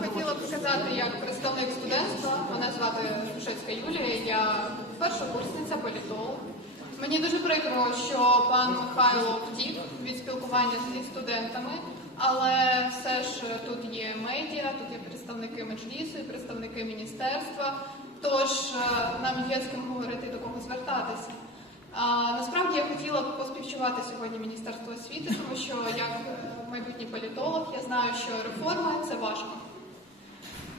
хотіла б сказати як представник студентства. Мене звати Шушецька Юлія, я першокурсниця політолог. Мені дуже прикро, що пан Михайло втік від спілкування зі студентами, але все ж тут є медіа, тут є представники меджлісу, представники міністерства. Тож е, нам є з ким говорити до кого звертатися. А, насправді я хотіла б поспівчувати сьогодні Міністерство освіти, тому що як е, майбутній політолог я знаю, що реформи це важко.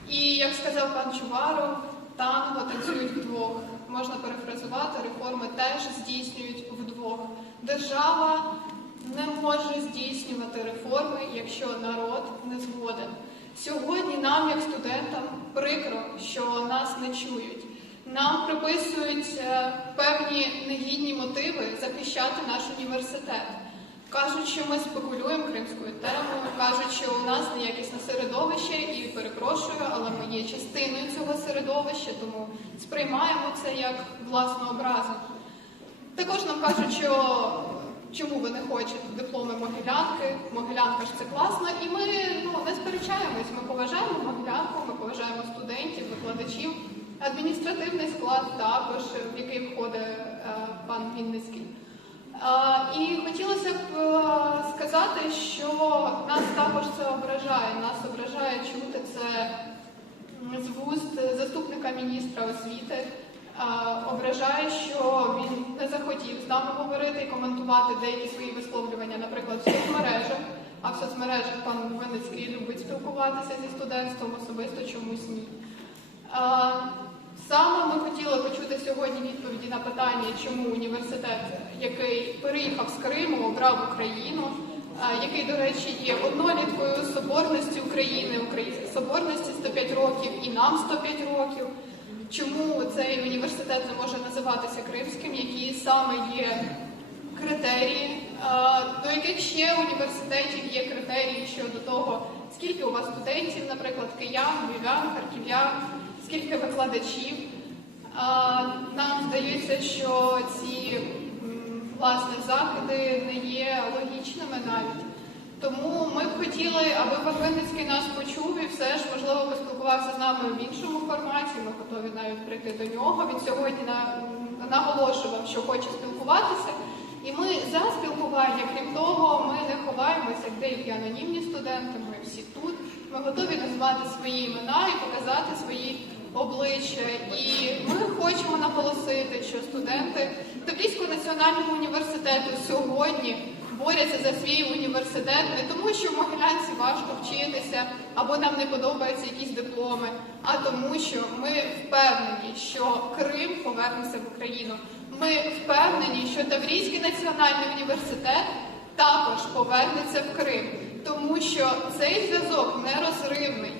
І як сказав пан Чуваров, танго танцюють вдвох. Можна перефразувати, реформи теж здійснюють вдвох. Держава не може здійснювати реформи, якщо народ не згоден. Сьогодні нам, як студентам, прикро, що нас не чують. Нам приписують е, певні негідні мотиви захищати наш університет. Кажуть, що ми спекулюємо кримською темою, кажуть, що у нас неякісне середовище, і перепрошую, але ми є частиною цього середовища, тому сприймаємо це як власну образу. Також нам кажуть, що чому ви не хочете дипломи Могилянки, Могилянка ж це класно, і ми ну, не сперечаємось. Ми поважаємо Могилянку, ми поважаємо студентів, викладачів, адміністративний склад також, в який входить е, пан Вінницький. А, І хотілося б е, що нас також це ображає. Нас ображає чути це з вуст заступника міністра освіти. Ображає, що він не захотів з нами говорити і коментувати деякі свої висловлювання, наприклад, в соцмережах. А в соцмережах пан Винницький любить спілкуватися зі студентством, особисто чомусь ні. Саме ми хотіли почути сьогодні відповіді на питання, чому університет, який переїхав з Криму, обрав Україну, який, до речі, є одноліткою соборності України, Украї- соборності 105 років і нам 105 років. Чому цей університет не може називатися Кримським, які саме є критерії, до яких ще університетів є критерії щодо того, скільки у вас студентів, наприклад, киян, львів'ян, харків'ян, скільки викладачів. Нам здається, що ці м, власне закиди не є логічними навіть. Тому ми б хотіли, аби пан Винницький нас почув і все ж можливо поспілкувався з нами в іншому форматі. Ми готові навіть прийти до нього. Він сьогодні на- наголошував, що хоче спілкуватися. І ми за спілкування, крім того, ми не ховаємося, як деякі анонімні студенти. Ми всі тут. Ми готові назвати свої імена і показати свої обличчя. І ми хочемо наголосити, що студенти Таврійського національного університету сьогодні борються за свій університет не тому, що в Могилянці важко вчитися або нам не подобаються якісь дипломи, а тому, що ми впевнені, що Крим повернеться в Україну. Ми впевнені, що Таврійський національний університет також повернеться в Крим, тому що цей зв'язок нерозривний.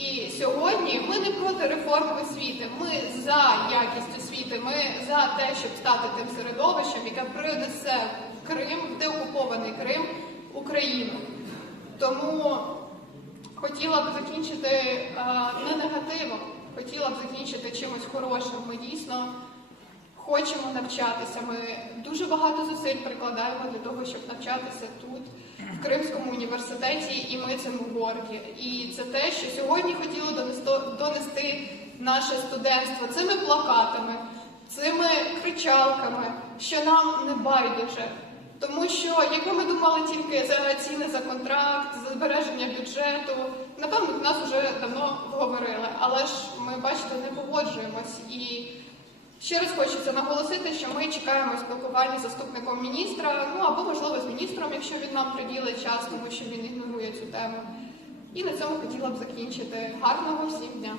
І сьогодні ми не проти реформи освіти. Ми за якість освіти. Ми за те, щоб стати тим середовищем, яке принесе в Крим, в деокупований Крим, Україну. Тому хотіла б закінчити е, не негативом, хотіла б закінчити чимось хорошим. Ми дійсно хочемо навчатися. Ми дуже багато зусиль прикладаємо для того, щоб навчатися тут, в Кримському університеті, і ми цим горді. І це те, що сьогодні хотіло донести, наше студентство цими плакатами, цими кричалками, що нам не байдуже. Тому що якби ми думали тільки за ціни за контракт, за збереження бюджету, напевно, нас вже давно говорили, але ж ми бачите, не погоджуємось і. Ще раз хочеться наголосити, що ми чекаємо спілкування з заступником міністра, ну або можливо з міністром, якщо він нам приділить час, тому що він ігнорує цю тему. І на цьому хотіла б закінчити. Гарного всім дня!